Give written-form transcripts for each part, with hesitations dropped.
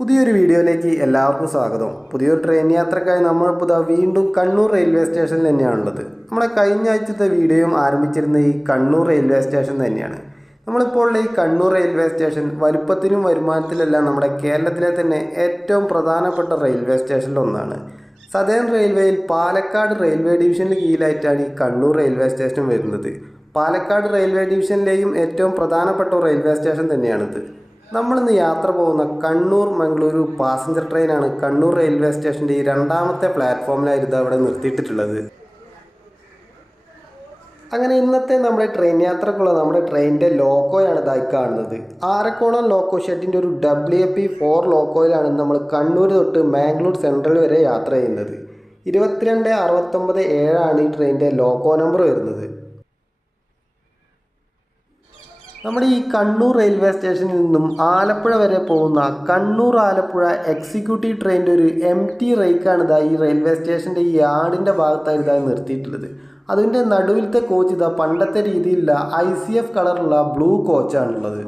പുതിയൊരു വീഡിയോയിലേക്ക് എല്ലാവർക്കും സ്വാഗതം. പുതിയൊരു ട്രെയിൻ യാത്രക്കായി നമ്മളിപ്പോൾ വീണ്ടും കണ്ണൂർ റെയിൽവേ സ്റ്റേഷനിൽ തന്നെയാണുള്ളത്. നമ്മുടെ കഴിഞ്ഞ ആഴ്ചത്തെ വീഡിയോയും ആരംഭിച്ചിരുന്ന ഈ കണ്ണൂർ റെയിൽവേ സ്റ്റേഷൻ തന്നെയാണ്. നമ്മളിപ്പോൾ ഈ കണ്ണൂർ റെയിൽവേ സ്റ്റേഷൻ വലുപ്പത്തിനും വരുമാനത്തിലെല്ലാം നമ്മുടെ കേരളത്തിലെ തന്നെ ഏറ്റവും പ്രധാനപ്പെട്ട റെയിൽവേ സ്റ്റേഷനിലൊന്നാണ്. സദേൺ റെയിൽവേയിൽ പാലക്കാട് റെയിൽവേ ഡിവിഷന് കീഴിലായിട്ടാണ് ഈ കണ്ണൂർ റെയിൽവേ സ്റ്റേഷൻ വരുന്നത്. പാലക്കാട് റെയിൽവേ ഡിവിഷനിലെയും ഏറ്റവും പ്രധാനപ്പെട്ട റെയിൽവേ സ്റ്റേഷൻ തന്നെയാണിത്. നമ്മളിന്ന് യാത്ര പോകുന്ന കണ്ണൂർ മംഗളൂരു പാസഞ്ചർ ട്രെയിനാണ് കണ്ണൂർ റെയിൽവേ സ്റ്റേഷൻ്റെ ഈ രണ്ടാമത്തെ പ്ലാറ്റ്ഫോമിലായിരുന്നു അവിടെ നിർത്തിയിട്ടുള്ളത്. അങ്ങനെ ഇന്നത്തെ നമ്മുടെ ട്രെയിൻ യാത്രക്കുള്ള നമ്മുടെ ട്രെയിനിൻ്റെ ലോക്കോയാണ് ഇതായി കാണുന്നത്. ആരക്കോണം ലോക്കോ ഷെഡിൻ്റെ ഒരു WP4 ലോക്കോയിലാണ് നമ്മൾ കണ്ണൂർ തൊട്ട് മാംഗ്ലൂർ സെൻട്രൽ വരെ യാത്ര ചെയ്യുന്നത്. 2269-7 ഈ ട്രെയിനിൻ്റെ ലോക്കോ നമ്പർ വരുന്നത്. നമ്മുടെ ഈ കണ്ണൂർ റെയിൽവേ സ്റ്റേഷനിൽ നിന്നും ആലപ്പുഴ വരെ പോകുന്ന കണ്ണൂർ ആലപ്പുഴ എക്സിക്യൂട്ടീവ് ട്രെയിനിൻ്റെ ഒരു MT റേക്കാണ് ഈ റെയിൽവേ സ്റ്റേഷൻ്റെ ഈ യാർഡിൻ്റെ ഭാഗത്തായി ഇതായി നിർത്തിയിട്ടുള്ളത്. അതിൻ്റെ നടുവിലത്തെ കോച്ച് പണ്ടത്തെ രീതിയിലുള്ള ICF കളറുള്ള ബ്ലൂ കോച്ചാണുള്ളത്.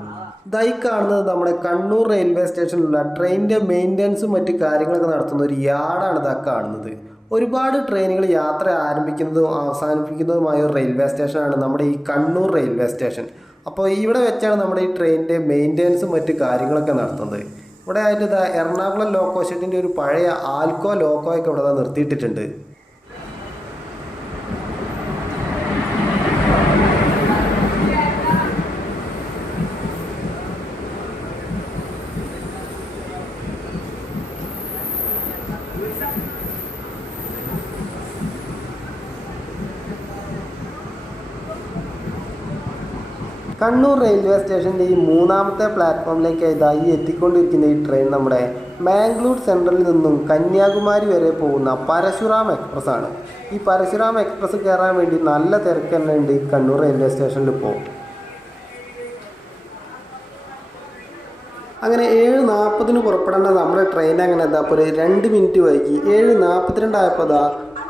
ഇതായി കാണുന്നത് നമ്മുടെ കണ്ണൂർ റെയിൽവേ സ്റ്റേഷനിലുള്ള ട്രെയിനിൻ്റെ മെയിൻ്റനൻസും മറ്റ് കാര്യങ്ങളൊക്കെ നടത്തുന്ന ഒരു യാർഡാണ് കാണുന്നത്. ഒരുപാട് ട്രെയിനുകൾ യാത്ര ആരംഭിക്കുന്നതും അവസാനിപ്പിക്കുന്നതുമായ ഒരു റെയിൽവേ സ്റ്റേഷനാണ് നമ്മുടെ ഈ കണ്ണൂർ റെയിൽവേ സ്റ്റേഷൻ. അപ്പോൾ ഇവിടെ വെച്ചാണ് നമ്മുടെ ഈ ട്രെയിനിൻ്റെ മെയിൻ്റെനൻസും മറ്റ് കാര്യങ്ങളൊക്കെ നടത്തുന്നത്. ഇവിടെ ആയിട്ട് എറണാകുളം ലോക്കോ ഷെഡിൻ്റെ ഒരു പഴയ ആൽക്കോ ലോക്കോയൊക്കെ ഇവിടെ നിർത്തിയിട്ടിട്ടുണ്ട്. കണ്ണൂർ റെയിൽവേ സ്റ്റേഷൻ്റെ ഈ മൂന്നാമത്തെ പ്ലാറ്റ്ഫോമിലേക്ക് ഇതായി എത്തിക്കൊണ്ടിരിക്കുന്ന ഈ ട്രെയിൻ നമ്മുടെ മാംഗ്ലൂർ സെൻട്രലിൽ നിന്നും കന്യാകുമാരി വരെ പോകുന്ന പരശുറാം എക്സ്പ്രസ് ആണ്. ഈ പരശുറാം എക്സ്പ്രസ് കയറാൻ വേണ്ടി നല്ല തിരക്ക് തന്നെ ഉണ്ട് ഈ കണ്ണൂർ റെയിൽവേ സ്റ്റേഷനിൽ ഇപ്പോൾ. അങ്ങനെ 7:40 പുറപ്പെടേണ്ട നമ്മുടെ ട്രെയിൻ അങ്ങനെ അപ്പോൾ ഒരു 2 മിനിറ്റ് വൈകി 7:42 ആയപ്പോൾ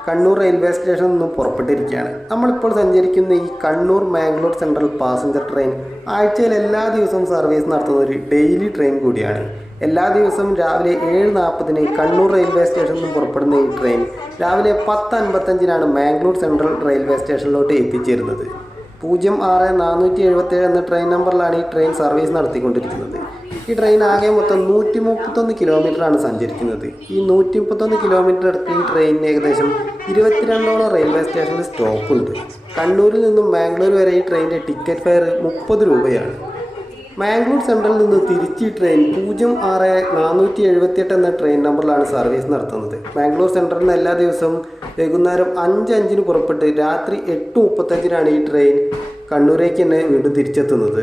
കണ്ണൂർ റെയിൽവേ സ്റ്റേഷനിൽ നിന്നും പുറപ്പെട്ടിരിക്കുകയാണ്. നമ്മളിപ്പോൾ സഞ്ചരിക്കുന്ന ഈ Kannur Mangalore central passenger train ആഴ്ചയിൽ എല്ലാ ദിവസവും സർവീസ് നടത്തുന്ന ഒരു ഡെയിലി ട്രെയിൻ കൂടിയാണ്. എല്ലാ ദിവസവും രാവിലെ 7:40 കണ്ണൂർ റെയിൽവേ സ്റ്റേഷനിൽ നിന്നും പുറപ്പെടുന്ന ഈ ട്രെയിൻ രാവിലെ 10:55 മാംഗ്ലൂർ സെൻട്രൽ റെയിൽവേ സ്റ്റേഷനിലോട്ട് എത്തിച്ചേരുന്നത്. 06477 എന്ന ട്രെയിൻ നമ്പറിലാണ് ഈ ട്രെയിൻ സർവീസ് നടത്തിക്കൊണ്ടിരിക്കുന്നത്. ഈ ട്രെയിൻ ആകെ മൊത്തം 131 കിലോമീറ്ററാണ് സഞ്ചരിക്കുന്നത്. ഈ 131 കിലോമീറ്റർ അടുത്ത് ഈ ട്രെയിനിന് ഏകദേശം 22ഓളം റെയിൽവേ സ്റ്റേഷനിൽ സ്റ്റോപ്പുണ്ട്. കണ്ണൂരിൽ നിന്നും മാംഗ്ലൂർ വരെ ഈ ട്രെയിനിൻ്റെ ടിക്കറ്റ് ഫെയർ 30 രൂപയാണ്. മാംഗ്ലൂർ സെൻട്രലിൽ നിന്ന് തിരിച്ച് ഈ ട്രെയിൻ 06478 എന്ന ട്രെയിൻ നമ്പറിലാണ് സർവീസ് നടത്തുന്നത്. മാംഗ്ലൂർ സെൻട്രലിൽ നിന്ന് എല്ലാ ദിവസവും വൈകുന്നേരം 5:05 പുറപ്പെട്ട് രാത്രി 8:35 ഈ ട്രെയിൻ കണ്ണൂരേക്ക് തന്നെ വീണ്ടും തിരിച്ചെത്തുന്നത്.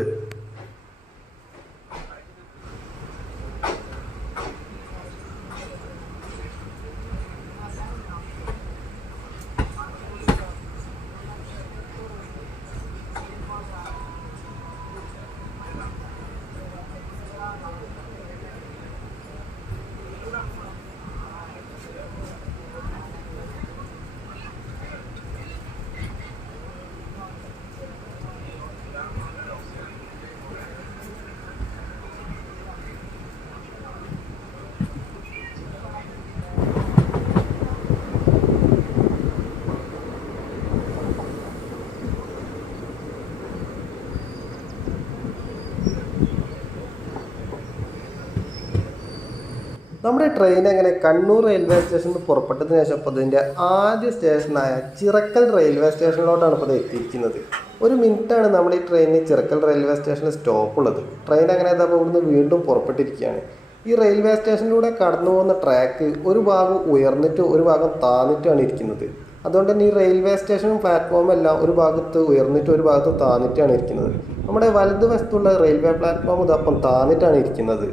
നമ്മുടെ ട്രെയിൻ അങ്ങനെ കണ്ണൂർ റെയിൽവേ സ്റ്റേഷനിൽ പുറപ്പെട്ടതിന് ശേഷം ഇപ്പോൾ ഇതിൻ്റെ ആദ്യ സ്റ്റേഷനായ ചിറക്കൽ റെയിൽവേ സ്റ്റേഷനിലോട്ടാണ് ഇപ്പോൾ എത്തിയിരിക്കുന്നത്. 1 മിനിറ്റാണ് നമ്മുടെ ഈ ട്രെയിനിന് ചിറക്കൽ റെയിൽവേ സ്റ്റേഷനിൽ സ്റ്റോപ്പുള്ളത്. ട്രെയിൻ അങ്ങനെ അപ്പോൾ ഇവിടുന്ന് വീണ്ടും പുറപ്പെട്ടിരിക്കുകയാണ്. ഈ റെയിൽവേ സ്റ്റേഷനിലൂടെ കടന്നു പോകുന്ന ട്രാക്ക് ഒരു ഭാഗം ഉയർന്നിട്ടും ഒരു ഭാഗം താന്നിട്ടുമാണ് ഇരിക്കുന്നത്. അതുകൊണ്ട് തന്നെ ഈ റെയിൽവേ സ്റ്റേഷനും പ്ലാറ്റ്ഫോമും എല്ലാം ഒരു ഭാഗത്ത് ഉയർന്നിട്ടും ഒരു ഭാഗത്ത് താന്നിട്ടാണ് ഇരിക്കുന്നത്. നമ്മുടെ വലതുവശത്തുള്ള റെയിൽവേ പ്ലാറ്റ്ഫോം ഇതപ്പം താന്നിട്ടാണ് ഇരിക്കുന്നത്.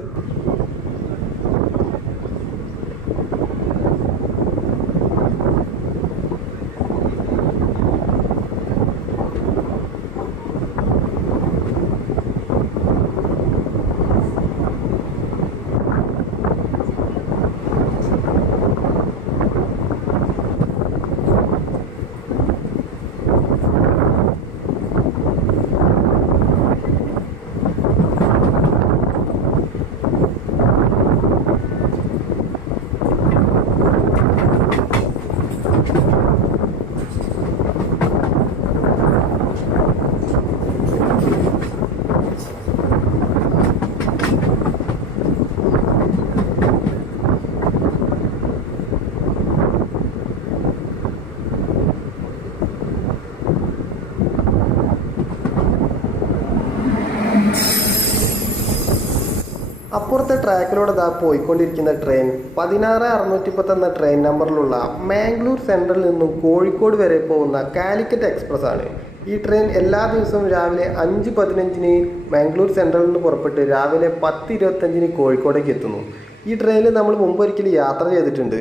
അപ്പുറത്തെ ട്രാക്കിലൂടെ പോയിക്കൊണ്ടിരിക്കുന്ന ട്രെയിൻ 16610 എന്ന ട്രെയിൻ നമ്പറിലുള്ള മാംഗ്ലൂർ സെൻട്രലിൽ നിന്നും കോഴിക്കോട് വരെ പോകുന്ന കാലിക്കറ്റ് എക്സ്പ്രസ് ആണ്. ഈ ട്രെയിൻ എല്ലാ ദിവസവും രാവിലെ 5:15 മാംഗ്ലൂർ സെൻട്രലിൽ നിന്ന് പുറപ്പെട്ട് രാവിലെ 10:25 കോഴിക്കോടേക്ക് എത്തുന്നു. ഈ ട്രെയിനിൽ നമ്മൾ മുമ്പൊരിക്കലും യാത്ര ചെയ്തിട്ടുണ്ട്.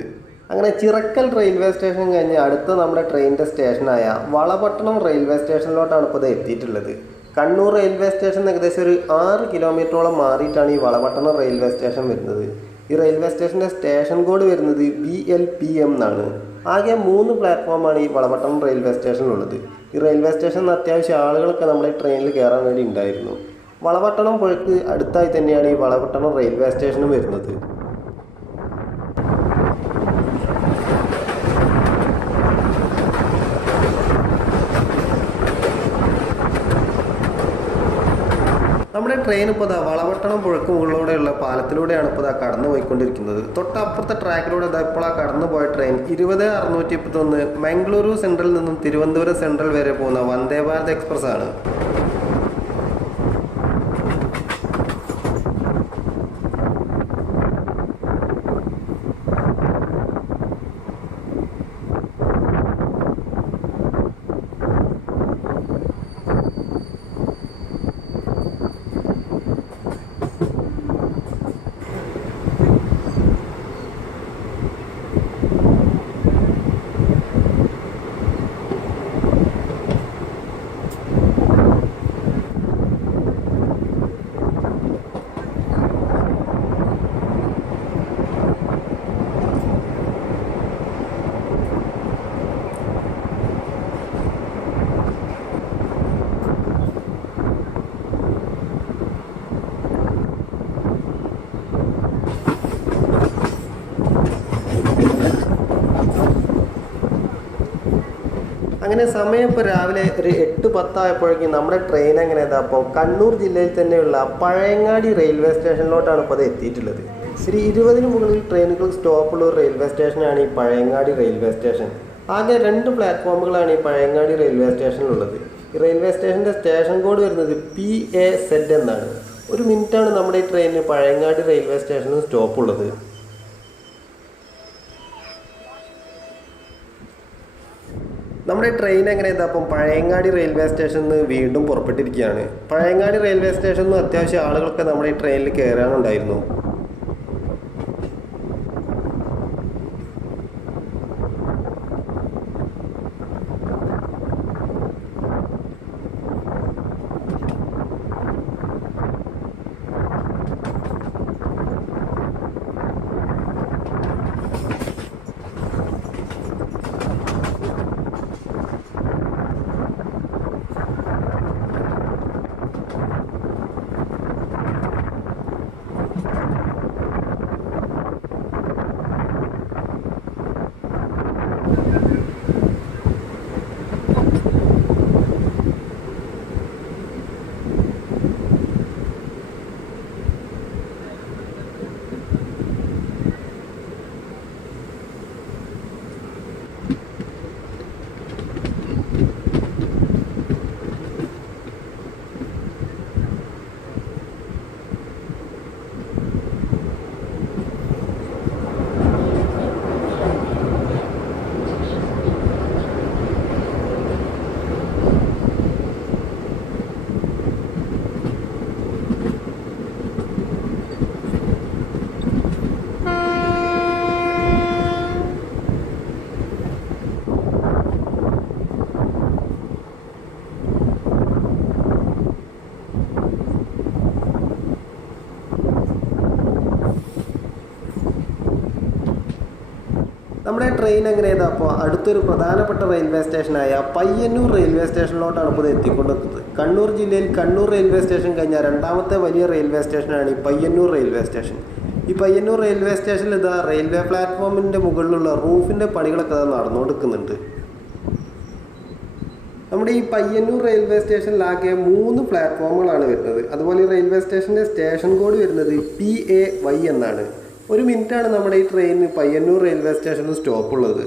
അങ്ങനെ ചിറക്കൽ റെയിൽവേ സ്റ്റേഷൻ കഴിഞ്ഞ് അടുത്ത നമ്മുടെ ട്രെയിനിൻ്റെ സ്റ്റേഷനായ വളപട്ടണം റെയിൽവേ സ്റ്റേഷനിലോട്ടാണ് ഇപ്പോൾ എത്തിയിട്ടുള്ളത്. കണ്ണൂർ റെയിൽവേ സ്റ്റേഷൻ ഏകദേശം ഒരു 6 കിലോമീറ്ററോളം മാറിയിട്ടാണ് ഈ വളപട്ടണം റെയിൽവേ സ്റ്റേഷൻ വരുന്നത്. ഈ റെയിൽവേ സ്റ്റേഷൻ്റെ സ്റ്റേഷൻ കോഡ് വരുന്നത് BLPM എന്നാണ്. ആകെ 3 പ്ലാറ്റ്ഫോമാണ് ഈ വളപട്ടണം റെയിൽവേ സ്റ്റേഷനിലുള്ളത്. ഈ റെയിൽവേ സ്റ്റേഷനിൽ അത്യാവശ്യം ആളുകളൊക്കെ നമ്മുടെ ട്രെയിനിൽ കയറാൻ വേണ്ടി ഉണ്ടായിരുന്നു. വളപട്ടണം പുഴയ്ക്ക് അടുത്തായി തന്നെയാണ് ഈ വളപട്ടണം റെയിൽവേ സ്റ്റേഷനും വരുന്നത്. നമ്മുടെ ട്രെയിൻ ഇപ്പോൾ വളപട്ടണം പുഴക്ക് മുകളിലൂടെയുള്ള പാലത്തിലൂടെയാണ് ഇപ്പോൾ കടന്നു പോയിക്കൊണ്ടിരിക്കുന്നത്. തൊട്ടപ്പുറത്തെ ട്രാക്കിലൂടെ ഇപ്പോൾ കടന്നു പോയ ട്രെയിൻ 20631 മംഗളൂരു സെൻട്രലിൽ നിന്നും തിരുവനന്തപുരം സെൻട്രൽ വരെ പോകുന്ന വന്ദേ ഭാരത് എക്സ്പ്രസ് ആണ്. അങ്ങനെ സമയം ഇപ്പോൾ രാവിലെ ഒരു 8:10 ആയപ്പോഴേക്കും നമ്മുടെ ട്രെയിൻ എങ്ങനെ അപ്പോൾ കണ്ണൂർ ജില്ലയിൽ തന്നെയുള്ള പഴയങ്ങാടി റെയിൽവേ സ്റ്റേഷനിലോട്ടാണ് ഇപ്പോൾ അത് എത്തിയിട്ടുള്ളത്. 20ന് മുകളിൽ ട്രെയിനുകൾ സ്റ്റോപ്പുള്ള ഒരു റെയിൽവേ സ്റ്റേഷനാണ് ഈ പഴയങ്ങാടി റെയിൽവേ സ്റ്റേഷൻ. ആകെ 2 പ്ലാറ്റ്ഫോമുകളാണ് ഈ പഴയങ്ങാടി റെയിൽവേ സ്റ്റേഷനിലുള്ളത്. ഈ റെയിൽവേ സ്റ്റേഷൻ്റെ സ്റ്റേഷൻ കോഡ് വരുന്നത് PAZ എന്നാണ്. 1 മിനിറ്റാണ് നമ്മുടെ ഈ ട്രെയിനിന് പഴയങ്ങാടി റെയിൽവേ സ്റ്റേഷനിൽ സ്റ്റോപ്പുള്ളത്. നമ്മുടെ ട്രെയിൻ എങ്ങനെ അപ്പം പഴയങ്ങാടി റെയിൽവേ സ്റ്റേഷനിൽ നിന്ന് വീണ്ടും പുറപ്പെട്ടിരിക്കുകയാണ്. പഴയങ്ങാടി റെയിൽവേ സ്റ്റേഷനിൽ നിന്ന് അത്യാവശ്യം ആളുകളൊക്കെ നമ്മുടെ ഈ ട്രെയിനിൽ കയറാനുണ്ടായിരുന്നു. നമ്മുടെ ട്രെയിൻ എങ്ങനെ അപ്പോൾ അടുത്തൊരു പ്രധാനപ്പെട്ട റെയിൽവേ സ്റ്റേഷനായ പയ്യന്നൂർ റെയിൽവേ സ്റ്റേഷനിലോട്ടാണ് ഇപ്പോൾ എത്തിക്കൊണ്ടെത്തുന്നത്. കണ്ണൂർ ജില്ലയിൽ കണ്ണൂർ റെയിൽവേ സ്റ്റേഷൻ കഴിഞ്ഞാൽ രണ്ടാമത്തെ വലിയ റെയിൽവേ സ്റ്റേഷനാണ് ഈ പയ്യന്നൂർ റെയിൽവേ സ്റ്റേഷൻ. ഈ പയ്യന്നൂർ റെയിൽവേ സ്റ്റേഷനിൽ റെയിൽവേ പ്ലാറ്റ്ഫോമിൻ്റെ മുകളിലുള്ള റൂഫിൻ്റെ പണികളൊക്കെ നടന്നുകൊടുക്കുന്നുണ്ട്. നമ്മുടെ ഈ പയ്യന്നൂർ റെയിൽവേ സ്റ്റേഷനിലാകെ 3 പ്ലാറ്റ്ഫോമുകളാണ് വരുന്നത്. അതുപോലെ ഈ റെയിൽവേ സ്റ്റേഷൻ്റെ സ്റ്റേഷൻ കോഡ് വരുന്നത് PAY എന്നാണ്. 1 മിനിറ്റാണ് നമ്മുടെ ഈ ട്രെയിനിന് പയ്യന്നൂർ റെയിൽവേ സ്റ്റേഷനിൽ സ്റ്റോപ്പുള്ളത്.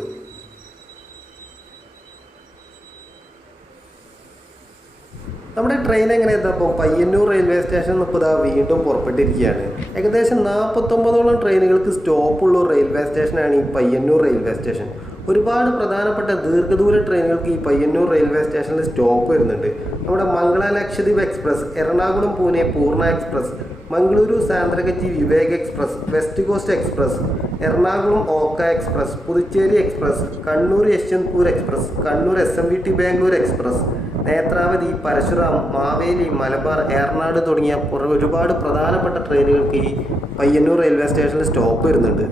നമ്മുടെ ട്രെയിൻ എങ്ങനെ എത്തപ്പോൾ പയ്യന്നൂർ റെയിൽവേ സ്റ്റേഷൻ ഇപ്പോൾ ഇതാ വീണ്ടും പുറപ്പെട്ടിരിക്കുകയാണ്. ഏകദേശം 49ഓളം ട്രെയിനുകൾക്ക് സ്റ്റോപ്പുള്ള റെയിൽവേ സ്റ്റേഷനാണ് ഈ പയ്യന്നൂർ റെയിൽവേ സ്റ്റേഷൻ. ഒരുപാട് പ്രധാനപ്പെട്ട ദീർഘദൂര ട്രെയിനുകൾക്ക് ഈ പയ്യന്നൂർ റെയിൽവേ സ്റ്റേഷനിൽ സ്റ്റോപ്പ് വരുന്നുണ്ട്. നമ്മുടെ Mangala Lakshadweep express, Ernakulam Pune Poorna express, Mangaluru Santragachi Vivek express, west coast express, Ernakulam Okha express, Puducherry express, Kannur Yeshwantpur express, Kannur SMVT Bangalore express, Netravati, Parasuram, Maveli, Malabar, Eranad തുടങ്ങിയ ഒരുപാട് പ്രധാനപ്പെട്ട ട്രെയിനുകൾക്ക് ഈ പയ്യന്നൂർ റെയിൽവേ സ്റ്റേഷനിൽ സ്റ്റോപ്പ് വരുന്നുണ്ട്.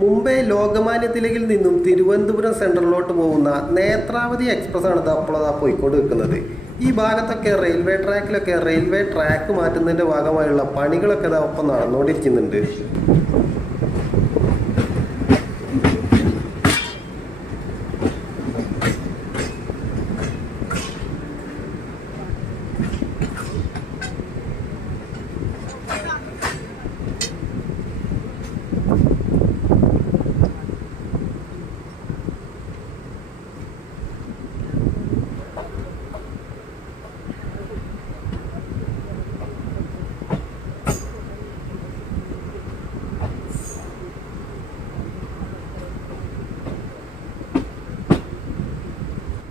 മുംബൈ ലോകമാന്യ തിലകിൽ നിന്നും തിരുവനന്തപുരം സെൻട്രലിലോട്ട് പോകുന്ന നേത്രാവതി എക്സ്പ്രസ് ആണ് അപ്പോൾ പോയിക്കൊണ്ട് നിൽക്കുന്നത്. ഈ ഭാഗത്തൊക്കെ റെയിൽവേ ട്രാക്ക് മാറ്റുന്നതിൻ്റെ ഭാഗമായുള്ള പണികളൊക്കെ ഒപ്പം നടന്നുകൊണ്ടിരിക്കുന്നുണ്ട്.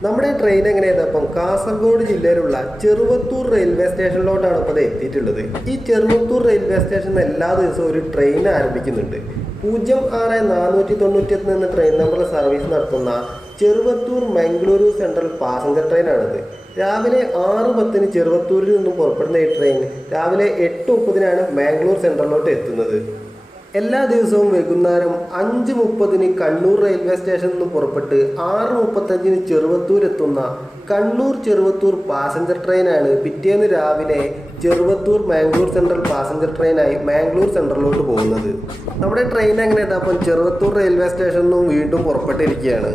നമ്മുടെ ട്രെയിൻ എങ്ങനെയാണ് അപ്പം കാസർഗോഡ് ജില്ലയിലുള്ള ചെറുവത്തൂർ റെയിൽവേ സ്റ്റേഷനിലോട്ടാണ് ഇപ്പോൾ എത്തിയിട്ടുള്ളത്. ഈ ചെറുവത്തൂർ റെയിൽവേ സ്റ്റേഷനിൽ എല്ലാ ദിവസവും ഒരു ട്രെയിൻ ആരംഭിക്കുന്നുണ്ട്. 06491 എന്ന ട്രെയിൻ നമ്പറിൽ സർവീസ് നടത്തുന്ന ചെറുവത്തൂർ മംഗളൂരു സെൻട്രൽ പാസഞ്ചർ ട്രെയിനാണിത്. രാവിലെ 6:10 ചെറുവത്തൂരിൽ നിന്നും പുറപ്പെടുന്ന ഈ ട്രെയിൻ രാവിലെ 8:30 മാംഗ്ലൂർ സെൻട്രലിലോട്ട് എത്തുന്നത്. എല്ലാ ദിവസവും വൈകുന്നേരം 5:30 കണ്ണൂർ റെയിൽവേ സ്റ്റേഷനിൽ നിന്ന് പുറപ്പെട്ട് 6:35 ചെറുവത്തൂർ എത്തുന്ന കണ്ണൂർ ചെറുവത്തൂർ പാസഞ്ചർ ട്രെയിനാണ് പിറ്റേന്ന് രാവിലെ ചെറുവത്തൂർ മാംഗ്ലൂർ സെൻട്രൽ പാസഞ്ചർ ട്രെയിനായി മാംഗ്ലൂർ സെൻട്രലിലോട്ട് പോകുന്നത്. നമ്മുടെ ട്രെയിൻ എങ്ങനെയാണ് അപ്പം ചെറുവത്തൂർ റെയിൽവേ സ്റ്റേഷനിൽ നിന്നും വീണ്ടും പുറപ്പെട്ടിരിക്കുകയാണ്.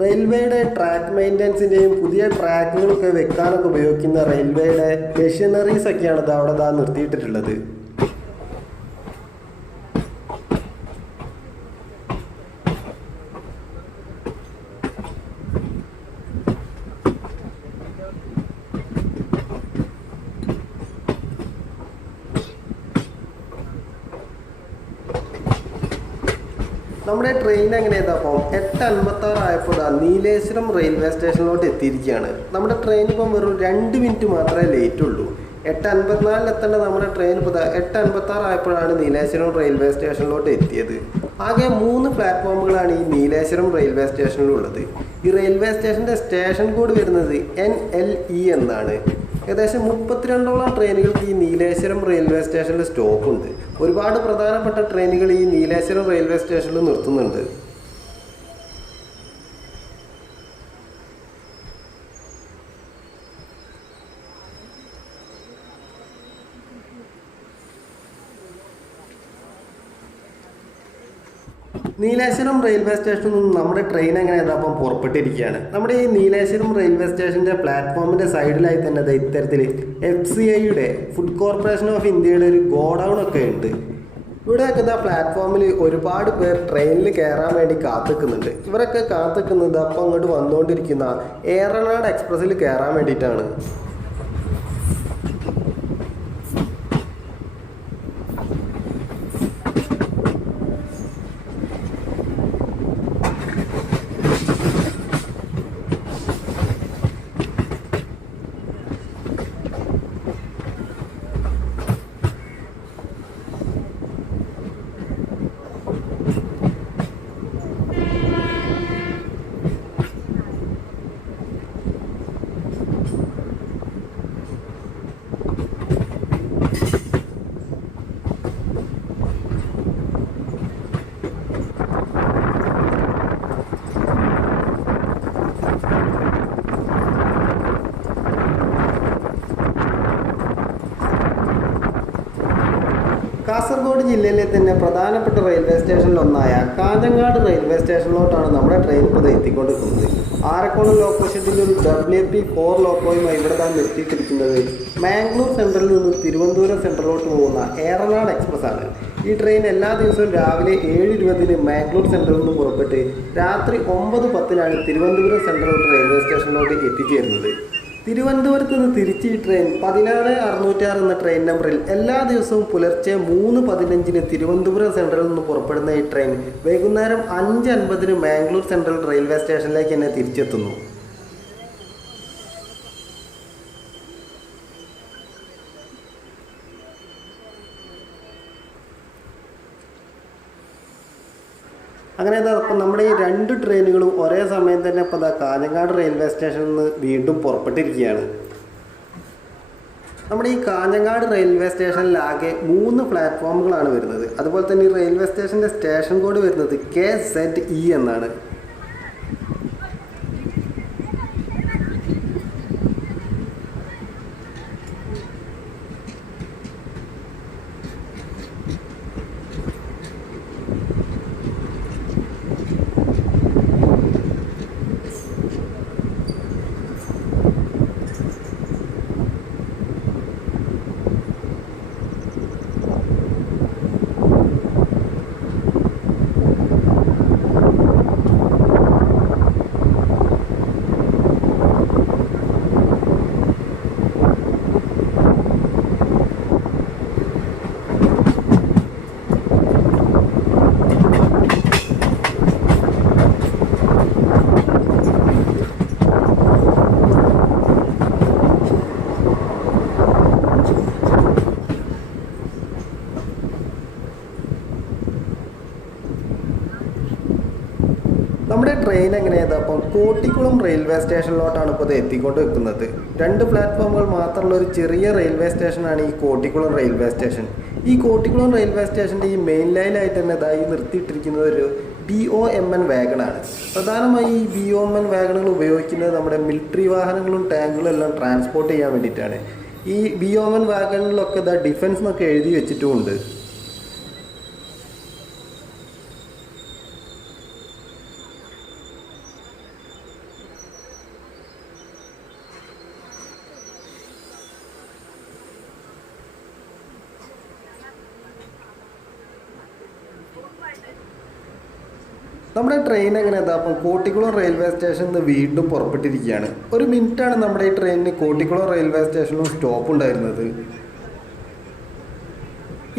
റെയിൽവേയുടെ ട്രാക്ക് മെയിൻ്റനൻസിൻ്റെയും പുതിയ ട്രാക്കുകളൊക്കെ വെക്കാനൊക്കെ ഉപയോഗിക്കുന്ന റെയിൽവേയുടെ മെഷീനറീസ് ഒക്കെയാണ് ഇത് അവിടെ നിർത്തിയിട്ടിട്ടുള്ളത്. നമ്മുടെ ട്രെയിൻ എങ്ങനെയാണ് അപ്പം 8:56 ആയപ്പോൾ നീലേശ്വരം റെയിൽവേ സ്റ്റേഷനിലോട്ട് എത്തിയിരിക്കുകയാണ്. നമ്മുടെ ട്രെയിൻ ഇപ്പം വെറും 2 മിനിറ്റ് മാത്രമേ ലേറ്റ് ഉള്ളൂ. 8:54 എത്തേണ്ട നമ്മുടെ ട്രെയിൻ ഇപ്പോൾ 8:56 ആയപ്പോഴാണ് നീലേശ്വരം റെയിൽവേ സ്റ്റേഷനിലോട്ട് എത്തിയത്. ആകെ 3 പ്ലാറ്റ്ഫോമുകളാണ് ഈ നീലേശ്വരം റെയിൽവേ സ്റ്റേഷനിലുള്ളത്. ഈ റെയിൽവേ സ്റ്റേഷൻ്റെ സ്റ്റേഷൻ കോഡ് വരുന്നത് NLE എന്നാണ്. ഏകദേശം 32ഓളം ട്രെയിനുകൾക്ക് ഈ നീലേശ്വരം റെയിൽവേ സ്റ്റേഷനിൽ സ്റ്റോപ്പുണ്ട്. ഒരുപാട് പ്രധാനപ്പെട്ട ട്രെയിനുകൾ ഈ നീലേശ്വരം റെയിൽവേ സ്റ്റേഷനിൽ നിർത്തുന്നുണ്ട്. നീലേശ്വരം റെയിൽവേ സ്റ്റേഷനിൽ നിന്നും നമ്മുടെ ട്രെയിൻ എങ്ങനെയാണ് അപ്പം പുറപ്പെട്ടിരിക്കുകയാണ്. നമ്മുടെ ഈ നീലേശ്വരം റെയിൽവേ സ്റ്റേഷൻ്റെ പ്ലാറ്റ്ഫോമിൻ്റെ സൈഡിലായി തന്നെ ഇത്തരത്തിൽ FCIയുടെ ഫുഡ് കോർപ്പറേഷൻ ഓഫ് ഇന്ത്യയുടെ ഒരു ഗോഡൗൺ ഒക്കെ ഉണ്ട്. ഇവിടെയൊക്കെ പ്ലാറ്റ്ഫോമിൽ ഒരുപാട് പേർ ട്രെയിനിൽ കയറാൻ വേണ്ടി കാത്തിക്കുന്നുണ്ട്. ഇവരൊക്കെ കാത്തിക്കുന്നത് അപ്പം അങ്ങോട്ട് വന്നുകൊണ്ടിരിക്കുന്ന ഏറനാട് എക്സ്പ്രസ്സിൽ കയറാൻ വേണ്ടിയിട്ടാണ്. കാസർഗോഡ് ജില്ലയിലെ തന്നെ പ്രധാനപ്പെട്ട റെയിൽവേ സ്റ്റേഷനിലൊന്നായ കാഞ്ഞങ്ങാട് റെയിൽവേ സ്റ്റേഷനിലോട്ടാണ് നമ്മുടെ ട്രെയിൻ ഇപ്പോൾ എത്തിക്കൊണ്ടിരിക്കുന്നത്. ആരക്കോണം ലോക്കോ ഷെഡിൽ ഒരു WP4 ലോക്കോയുമായി ഇവിടെ താൻ നിർത്തിയിട്ടിരിക്കുന്നത് മാംഗ്ലൂർ സെൻട്രലിൽ നിന്ന് തിരുവനന്തപുരം സെൻട്രലിലോട്ട് പോകുന്ന ഏറനാട് എക്സ്പ്രസ് ആണ്. ഈ ട്രെയിൻ എല്ലാ ദിവസവും രാവിലെ 7:20 മാംഗ്ലൂർ സെൻട്രലിൽ നിന്ന് പുറപ്പെട്ട് രാത്രി 9:10 തിരുവനന്തപുരം സെൻട്രൽ റെയിൽവേ സ്റ്റേഷനിലോട്ട് എത്തിച്ചേരുന്നത്. തിരുവനന്തപുരത്ത് നിന്ന് തിരിച്ച് ഈ ട്രെയിൻ 16606 എന്ന ട്രെയിൻ നമ്പറിൽ എല്ലാ ദിവസവും പുലർച്ചെ 3:15 തിരുവനന്തപുരം സെൻട്രലിൽ നിന്ന് പുറപ്പെടുന്ന ഈ ട്രെയിൻ വൈകുന്നേരം 5:50 മാംഗ്ലൂർ സെൻട്രൽ റെയിൽവേ സ്റ്റേഷനിലേക്ക് തന്നെ തിരിച്ചെത്തുന്നു. അങ്ങനെ അപ്പം നമ്മുടെ ഈ 2 ട്രെയിനുകളും ഒരേ സമയം തന്നെ ഇപ്പോൾ കാഞ്ഞങ്ങാട് റെയിൽവേ സ്റ്റേഷനിൽ നിന്ന് വീണ്ടും പുറപ്പെട്ടിരിക്കുകയാണ്. നമ്മുടെ ഈ കാഞ്ഞങ്ങാട് റെയിൽവേ സ്റ്റേഷനിലാകെ 3 പ്ലാറ്റ്ഫോമുകളാണ് വരുന്നത്. അതുപോലെ തന്നെ ഈ റെയിൽവേ സ്റ്റേഷൻ്റെ സ്റ്റേഷൻ കോഡ് വരുന്നത് KZE എന്നാണ്. നമ്മുടെ ട്രെയിൻ എങ്ങനെയാണ് അപ്പം കോട്ടിക്കുളം റെയിൽവേ സ്റ്റേഷനിലോട്ടാണ് ഇപ്പോൾ ഇത് എത്തിക്കൊണ്ട് വെക്കുന്നത്. 2 പ്ലാറ്റ്ഫോമുകൾ മാത്രമുള്ള ഒരു ചെറിയ റെയിൽവേ സ്റ്റേഷനാണ് ഈ കോട്ടിക്കുളം റെയിൽവേ സ്റ്റേഷൻ. ഈ കോട്ടിക്കുളം റെയിൽവേ സ്റ്റേഷൻ്റെ ഈ മെയിൻ ലൈനായിട്ട് തന്നെ ഇതായി നിർത്തിയിട്ടിരിക്കുന്നത് ഒരു BOMN വാഗണാണ്. പ്രധാനമായി ഈ BOMN വാഗണുകൾ ഉപയോഗിക്കുന്നത് നമ്മുടെ മിലിറ്ററി വാഹനങ്ങളും ടാങ്കുകളും എല്ലാം ട്രാൻസ്പോർട്ട് ചെയ്യാൻ വേണ്ടിയിട്ടാണ്. ഈ BOMN വാഗണിലൊക്കെ ഇതാ ഡിഫൻസ് എന്നൊക്കെ എഴുതി വെച്ചിട്ടുമുണ്ട്. നമ്മുടെ ട്രെയിൻ എങ്ങനെ അപ്പം കോട്ടിക്കുളം റെയിൽവേ സ്റ്റേഷനിൽ നിന്ന് വീണ്ടും പുറപ്പെട്ടിരിക്കുകയാണ്. 1 മിനിറ്റാണ് നമ്മുടെ ഈ ട്രെയിനിന് കോട്ടിക്കുളം റെയിൽവേ സ്റ്റേഷനിലും സ്റ്റോപ്പ് ഉണ്ടായിരുന്നത്.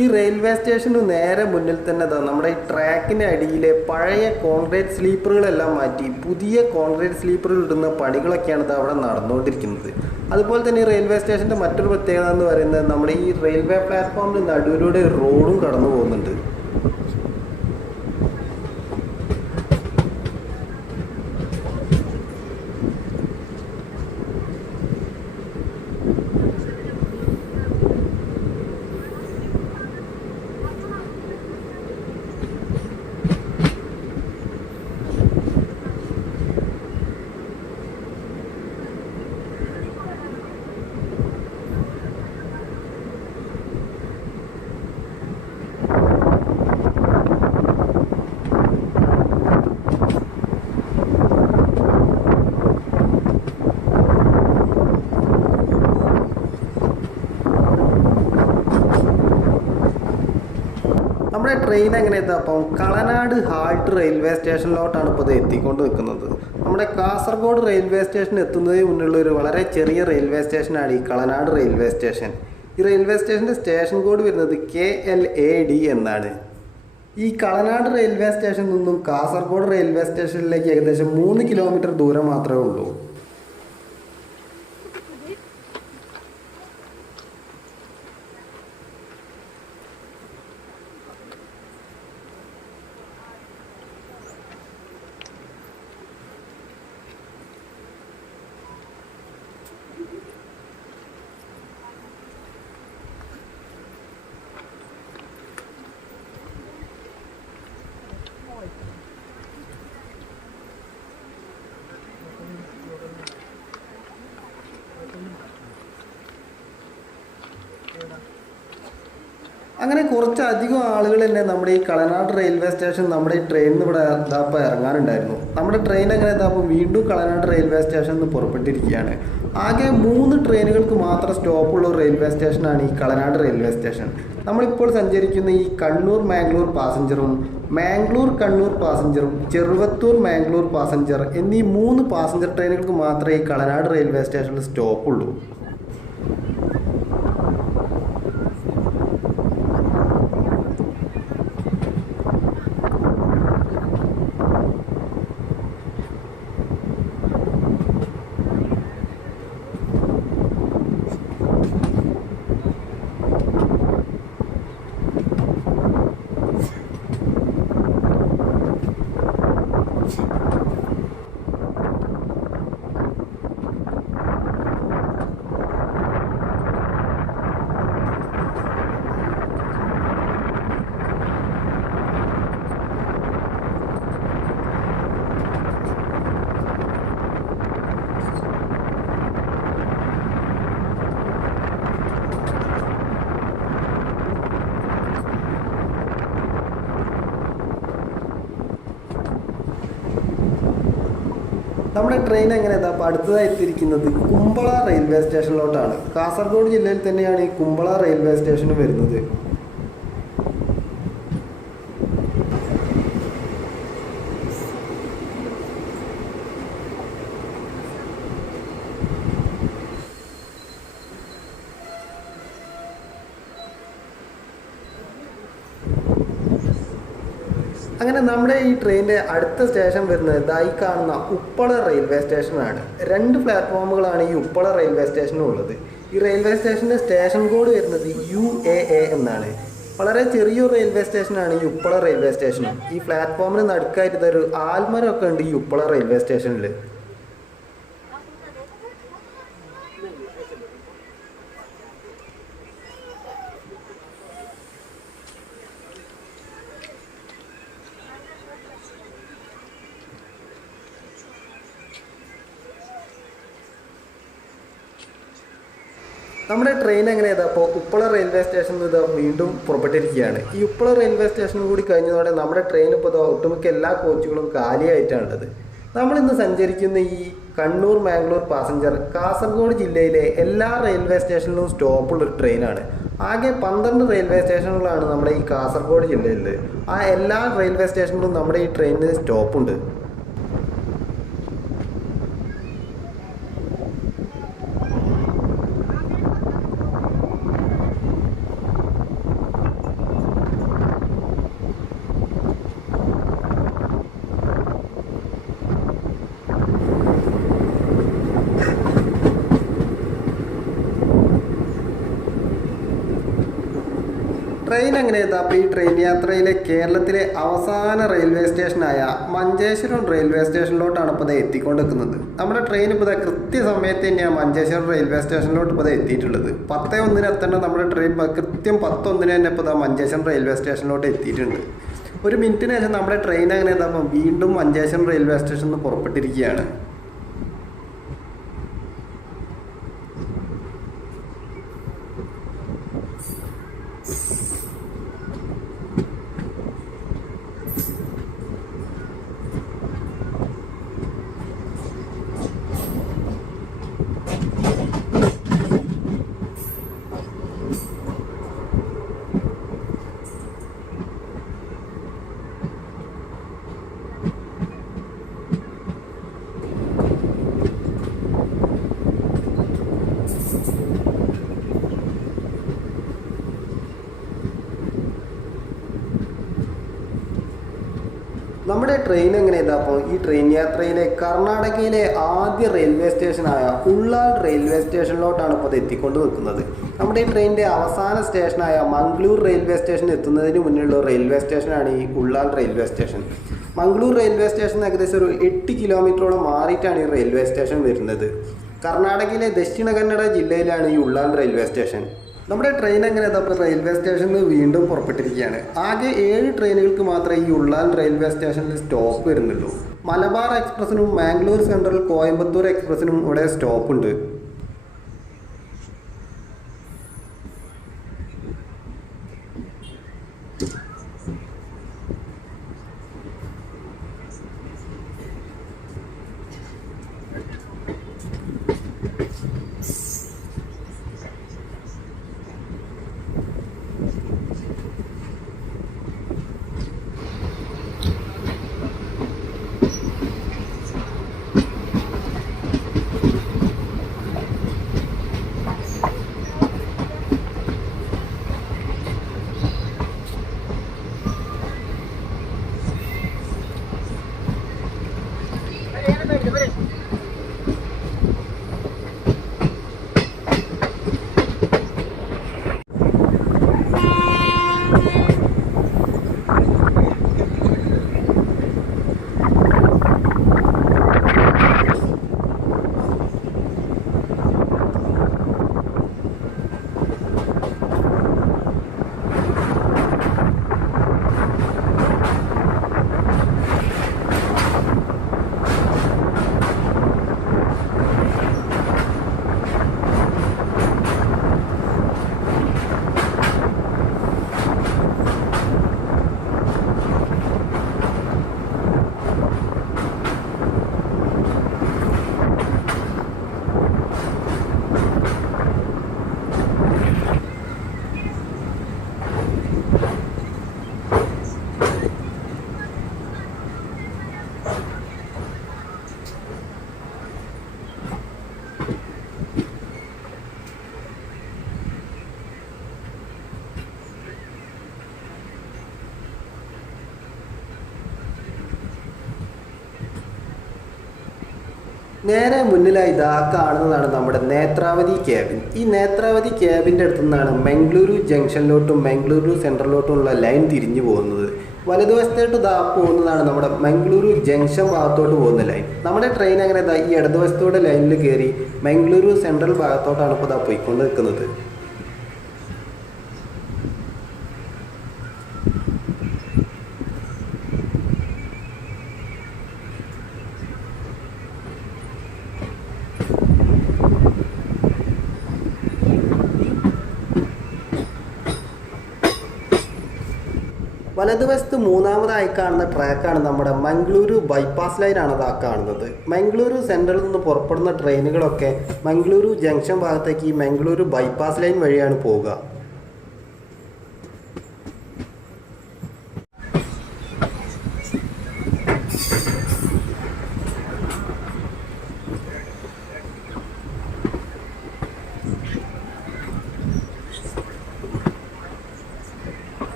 ഈ റെയിൽവേ സ്റ്റേഷന് നേരെ മുന്നിൽ തന്നെ നമ്മുടെ ഈ ട്രാക്കിൻ്റെ അടിയിലെ പഴയ കോൺക്രീറ്റ് സ്ലീപ്പറുകളെല്ലാം മാറ്റി പുതിയ കോൺക്രീറ്റ് സ്ലീപ്പറുകൾ ഇടുന്ന പണികളൊക്കെയാണ് അവിടെ നടന്നുകൊണ്ടിരിക്കുന്നത്. അതുപോലെ തന്നെ ഈ റെയിൽവേ സ്റ്റേഷൻ്റെ മറ്റൊരു പ്രത്യേകത എന്ന് പറയുന്നത് നമ്മുടെ ഈ റെയിൽവേ പ്ലാറ്റ്ഫോമിൽ നടുവിലൂടെ റോഡും കടന്നു പോകുന്നുണ്ട്. നമ്മുടെ ട്രെയിൻ എങ്ങനെ എത്താം അപ്പം കളനാട് ഹാൾട്ട് റെയിൽവേ സ്റ്റേഷനിലോട്ടാണ് ഇപ്പോൾ ഇത് എത്തിക്കൊണ്ട് നിൽക്കുന്നത്. നമ്മുടെ കാസർഗോഡ് റെയിൽവേ സ്റ്റേഷൻ എത്തുന്നതിന് മുന്നുള്ള ഒരു വളരെ ചെറിയ റെയിൽവേ സ്റ്റേഷനാണ് ഈ കളനാട് റെയിൽവേ സ്റ്റേഷൻ. ഈ റെയിൽവേ സ്റ്റേഷൻ്റെ സ്റ്റേഷൻ കോഡ് വരുന്നത് KLAD എന്നാണ്. ഈ കളനാട് റെയിൽവേ സ്റ്റേഷനിൽ നിന്നും കാസർഗോഡ് റെയിൽവേ സ്റ്റേഷനിലേക്ക് ഏകദേശം 3 കിലോമീറ്റർ ദൂരം മാത്രമേ ഉള്ളൂ. അങ്ങനെ കുറച്ചധികം ആളുകൾ തന്നെ നമ്മുടെ ഈ കളനാട് റെയിൽവേ സ്റ്റേഷൻ നമ്മുടെ ഈ ട്രെയിനിൽ നിന്ന് ഇവിടെ ഇതാപ്പോൾ ഇറങ്ങാനുണ്ടായിരുന്നു. നമ്മുടെ ട്രെയിൻ അങ്ങനെ ഇതാപ്പോൾ വീണ്ടും കളനാട് റെയിൽവേ സ്റ്റേഷനിൽ നിന്ന് പുറപ്പെട്ടിരിക്കുകയാണ്. ആകെ 3 ട്രെയിനുകൾക്ക് മാത്രം സ്റ്റോപ്പുള്ള ഒരു റെയിൽവേ സ്റ്റേഷനാണ് ഈ കളനാട് റെയിൽവേ സ്റ്റേഷൻ. നമ്മളിപ്പോൾ സഞ്ചരിക്കുന്ന ഈ കണ്ണൂർ മാംഗ്ലൂർ പാസഞ്ചറും മാംഗ്ലൂർ കണ്ണൂർ പാസഞ്ചറും ചെറുവത്തൂർ മാംഗ്ലൂർ പാസഞ്ചർ എന്നീ 3 പാസഞ്ചർ ട്രെയിനുകൾക്ക് മാത്രമേ ഈ കളനാട് റെയിൽവേ സ്റ്റേഷനിൽ സ്റ്റോപ്പുള്ളൂ. നമ്മുടെ ട്രെയിൻ എങ്ങനെ അപ്പോൾ അടുത്തതായി എത്തിയിരിക്കുന്നത് കുമ്പള റെയിൽവേ സ്റ്റേഷനിലോട്ടാണ്. കാസർഗോഡ് ജില്ലയിൽ തന്നെയാണ് ഈ കുമ്പള റെയിൽവേ സ്റ്റേഷൻ വരുന്നത്. അങ്ങനെ നമ്മുടെ ഈ ട്രെയിനിൻ്റെ അടുത്ത സ്റ്റേഷൻ വരുന്നത് ഇതായി കാണുന്ന ഉപ്പള റെയിൽവേ സ്റ്റേഷനാണ്. 2 പ്ലാറ്റ്ഫോമുകളാണ് ഈ ഉപ്പള റെയിൽവേ സ്റ്റേഷനുള്ളത്. ഈ റെയിൽവേ സ്റ്റേഷൻ്റെ സ്റ്റേഷൻ കോഡ് വരുന്നത് UAA എന്നാണ്. വളരെ ചെറിയൊരു റെയിൽവേ സ്റ്റേഷനാണ് ഈ ഉപ്പള റെയിൽവേ സ്റ്റേഷനും. ഈ പ്ലാറ്റ്ഫോമിന് നടുക്കായിട്ട് ഇതൊരു ആൽമരമൊക്കെ ഉണ്ട് ഈ ഉപ്പള റെയിൽവേ സ്റ്റേഷനിൽ. നമ്മുടെ ട്രെയിൻ എങ്ങനെ അപ്പോൾ ഉപ്പള റെയിൽവേ സ്റ്റേഷനിൽ ഇത് വീണ്ടും പുറപ്പെട്ടിരിക്കുകയാണ്. ഈ ഉപ്പള റെയിൽവേ സ്റ്റേഷൻ കൂടി കഴിഞ്ഞതോടെ നമ്മുടെ ട്രെയിൻ ഇപ്പോൾ ഒട്ടുമിക്ക എല്ലാ കോച്ചുകളും കാലിയായിട്ടാണുള്ളത്. നമ്മളിന്ന് സഞ്ചരിക്കുന്ന ഈ കണ്ണൂർ മാംഗ്ലൂർ പാസഞ്ചർ കാസർഗോഡ് ജില്ലയിലെ എല്ലാ റെയിൽവേ സ്റ്റേഷനിലും സ്റ്റോപ്പുള്ളൊരു ട്രെയിനാണ്. ആകെ 12 റെയിൽവേ സ്റ്റേഷനുകളാണ് നമ്മുടെ ഈ കാസർഗോഡ് ജില്ലയിൽ. ആ എല്ലാ റെയിൽവേ സ്റ്റേഷനിലും നമ്മുടെ ഈ ട്രെയിനിന് സ്റ്റോപ്പുണ്ട്. ട്രെയിൻ എങ്ങനെ അപ്പോൾ ഈ ട്രെയിൻ യാത്രയിലെ കേരളത്തിലെ അവസാന റെയിൽവേ സ്റ്റേഷനായ മഞ്ചേശ്വരം റെയിൽവേ സ്റ്റേഷനിലോട്ടാണ് ഇപ്പോൾ എത്തിക്കൊണ്ടിരിക്കുന്നത്. നമ്മുടെ ട്രെയിൻ ഇപ്പോൾ കൃത്യസമയത്ത് തന്നെയാണ് മഞ്ചേശ്വരം റെയിൽവേ സ്റ്റേഷനിലോട്ട് ഇപ്പോൾ എത്തിയിട്ടുള്ളത്. 10:01 എത്തേണ്ട നമ്മുടെ ട്രെയിൻ കൃത്യം 10:01 തന്നെ ഇപ്പോൾ മഞ്ചേശ്വരം റെയിൽവേ സ്റ്റേഷനിലോട്ട് എത്തിയിട്ടുണ്ട്. ഒരു മിനിറ്റിന് ശേഷം നമ്മുടെ ട്രെയിൻ അങ്ങനെ അപ്പോൾ വീണ്ടും മഞ്ചേശ്വരം റെയിൽവേ സ്റ്റേഷനിൽ നിന്ന് പുറപ്പെട്ടിരിക്കുകയാണ്. നമ്മുടെ ട്രെയിൻ എങ്ങനെ അപ്പോൾ ഈ ട്രെയിൻ യാത്രയിലെ കർണാടകയിലെ ആദ്യ റെയിൽവേ സ്റ്റേഷനായ ഉള്ളാൾ റെയിൽവേ സ്റ്റേഷനിലോട്ടാണ് ഇപ്പോൾ എത്തിക്കൊണ്ട് നിൽക്കുന്നത്. നമ്മുടെ ഈ ട്രെയിനിൻ്റെ അവസാന സ്റ്റേഷനായ മംഗളൂർ റെയിൽവേ സ്റ്റേഷൻ എത്തുന്നതിന് മുന്നിലുള്ള റെയിൽവേ സ്റ്റേഷനാണ് ഈ Ullal railway station. Mangalore railway station ഏകദേശം ഒരു 8 കിലോമീറ്ററോളം മാറിയിട്ടാണ് ഈ റെയിൽവേ സ്റ്റേഷൻ വരുന്നത്. കർണാടകയിലെ ദക്ഷിണ കന്നഡ ജില്ലയിലാണ് ഈ ഉള്ളാൾ റെയിൽവേ സ്റ്റേഷൻ. നമ്മുടെ ട്രെയിൻ എങ്ങനെ അപ്പോൾ റെയിൽവേ സ്റ്റേഷനിൽ വീണ്ടും പുറപ്പെട്ടിരിക്കുകയാണ്. ആകെ 7 ട്രെയിനുകൾക്ക് മാത്രമേ ഈ ഉള്ളാൾ റെയിൽവേ സ്റ്റേഷനിൽ സ്റ്റോപ്പ് വരുന്നുള്ളൂ. മലബാർ എക്സ്പ്രസിനും മാംഗ്ലൂർ സെൻട്രൽ കോയമ്പത്തൂർ എക്സ്പ്രസിനും ഇവിടെ സ്റ്റോപ്പുണ്ട്. നേരെ മുന്നിലായി ഇതാ കാണുന്നതാണ് നമ്മുടെ നേത്രാവതി ക്യാബിൻ. ഈ നേത്രാവതി ക്യാബിൻ്റെ അടുത്തു നിന്നാണ് മംഗളൂരു ജംഗ്ഷനിലോട്ടും മംഗളൂരു സെൻട്രലിലോട്ടുമുള്ള ലൈൻ തിരിഞ്ഞു പോകുന്നത്. വലതുവശത്തോട്ട് ഇതാ പോകുന്നതാണ് നമ്മുടെ മംഗളൂരു ജംഗ്ഷൻ ഭാഗത്തോട്ട് പോകുന്ന ലൈൻ. നമ്മുടെ ട്രെയിൻ അങ്ങനെ ഇതാ ഈ ഇടതുവശത്തോടെ ലൈനിൽ കയറി മംഗളൂരു സെൻട്രൽ ഭാഗത്തോട്ടാണ് ഇപ്പോൾ ഇതാ പോയിക്കൊണ്ട് നിൽക്കുന്നത്. വലതുവശത്ത് മൂന്നാമതായി കാണുന്ന ട്രാക്കാണ് നമ്മുടെ മംഗളൂരു ബൈപ്പാസ് ലൈനാണ് അതാ കാണുന്നത്. മംഗളൂരു സെൻട്രലിൽ നിന്ന് പുറപ്പെടുന്ന ട്രെയിനുകളൊക്കെ മംഗളൂരു ജംഗ്ഷൻ ഭാഗത്തേക്ക് ഈ മംഗളൂരു ബൈപ്പാസ് ലൈൻ വഴിയാണ് പോവുക.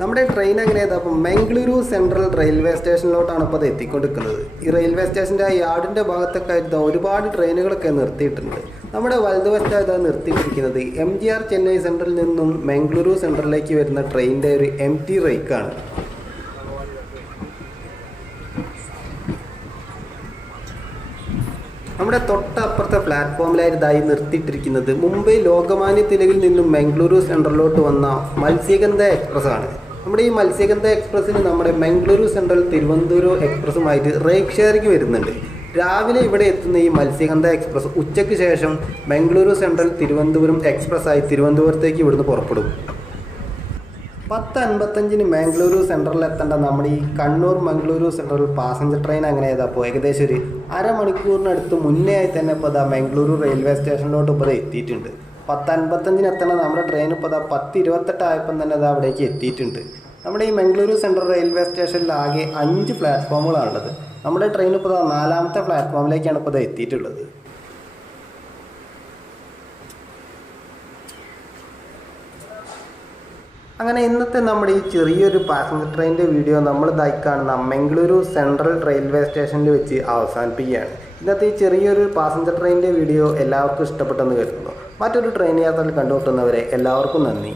നമ്മുടെ ട്രെയിൻ അങ്ങനെ അപ്പം മംഗളൂരു സെൻട്രൽ റെയിൽവേ സ്റ്റേഷനിലോട്ടാണ് ഇപ്പോൾ അത് എത്തിക്കൊണ്ടിരിക്കുന്നത്. ഈ റെയിൽവേ സ്റ്റേഷൻ്റെ ആ യാർഡിൻ്റെ ഭാഗത്തൊക്കെ ആയിട്ട് ഒരുപാട് ട്രെയിനുകളൊക്കെ നിർത്തിയിട്ടുണ്ട്. നമ്മുടെ വലതുവശത്തായിട്ട് നിർത്തിയിട്ടിരിക്കുന്നത് MGR ചെന്നൈ സെൻട്രലിൽ നിന്നും മംഗളൂരു സെൻട്രലിലേക്ക് വരുന്ന ട്രെയിനിൻ്റെ ഒരു MT റൈക്കാണ്. നമ്മുടെ തൊട്ടപ്പുറത്തെ പ്ലാറ്റ്ഫോമിലായി നിർത്തിയിട്ടിരിക്കുന്നത് മുംബൈ ലോകമാന്യ തിലകിൽ നിന്നും മംഗളൂരു സെൻട്രലിലോട്ട് വന്ന മത്സ്യഗന്ധ എക്സ്പ്രസ് ആണ്. നമ്മുടെ ഈ മത്സ്യഗന്ധ എക്സ്പ്രസ്സിന് നമ്മുടെ മംഗളൂരു സെൻട്രൽ തിരുവനന്തപുരം എക്സ്പ്രസ്സുമായിട്ട് റേക്ക് ഷെയറിംഗ് വരുന്നുണ്ട്. രാവിലെ ഇവിടെ എത്തുന്ന ഈ മത്സ്യഗന്ധ എക്സ്പ്രസ് ഉച്ചയ്ക്ക് ശേഷം മംഗളൂരു സെൻട്രൽ തിരുവനന്തപുരം എക്സ്പ്രസ്സായി തിരുവനന്തപുരത്തേക്ക് ഇവിടുന്ന് പുറപ്പെടും. 10:55 മംഗളൂരു സെൻട്രലിൽ എത്തേണ്ട നമ്മുടെ ഈ Kannur Mangaluru central passenger train അങ്ങനെ അപ്പോൾ ഏകദേശം ഒരു അരമണിക്കൂറിനടുത്ത് മുന്നേ ആയി തന്നെ ഇപ്പോൾ ഇതാ മംഗളൂരു റെയിൽവേ സ്റ്റേഷനിലോട്ട് ഇപ്പോൾ എത്തിയിട്ടുണ്ട്. 10:55 എത്തണം നമ്മുടെ ട്രെയിൻ ഇപ്പോൾ ഇതാ 10:28 ആയപ്പം തന്നെ അത് അവിടേക്ക് എത്തിയിട്ടുണ്ട്. നമ്മുടെ ഈ മംഗളൂരു സെൻട്രൽ റെയിൽവേ സ്റ്റേഷനിൽ ആകെ 5 പ്ലാറ്റ്ഫോമുകളാണുള്ളത്. നമ്മുടെ ട്രെയിൻ ഇപ്പോൾ 4ാമത്തെ പ്ലാറ്റ്ഫോമിലേക്കാണ് ഇപ്പോൾ എത്തിയിട്ടുള്ളത്. അങ്ങനെ ഇന്നത്തെ നമ്മുടെ ഈ ചെറിയൊരു പാസഞ്ചർ ട്രെയിനിൻ്റെ വീഡിയോ നമ്മൾ ഇതായി കാണുന്ന മംഗളൂരു സെൻട്രൽ റെയിൽവേ സ്റ്റേഷനിൽ വെച്ച് അവസാനിപ്പിക്കുകയാണ്. ഇന്നത്തെ ഈ ചെറിയൊരു പാസഞ്ചർ ട്രെയിനിൻ്റെ വീഡിയോ എല്ലാവർക്കും ഇഷ്ടപ്പെട്ടെന്ന് കരുതുന്നു. മറ്റൊരു ട്രെയിൻ യാത്രയിൽ കണ്ടുമുട്ടുന്നവരെ എല്ലാവർക്കും നന്ദി.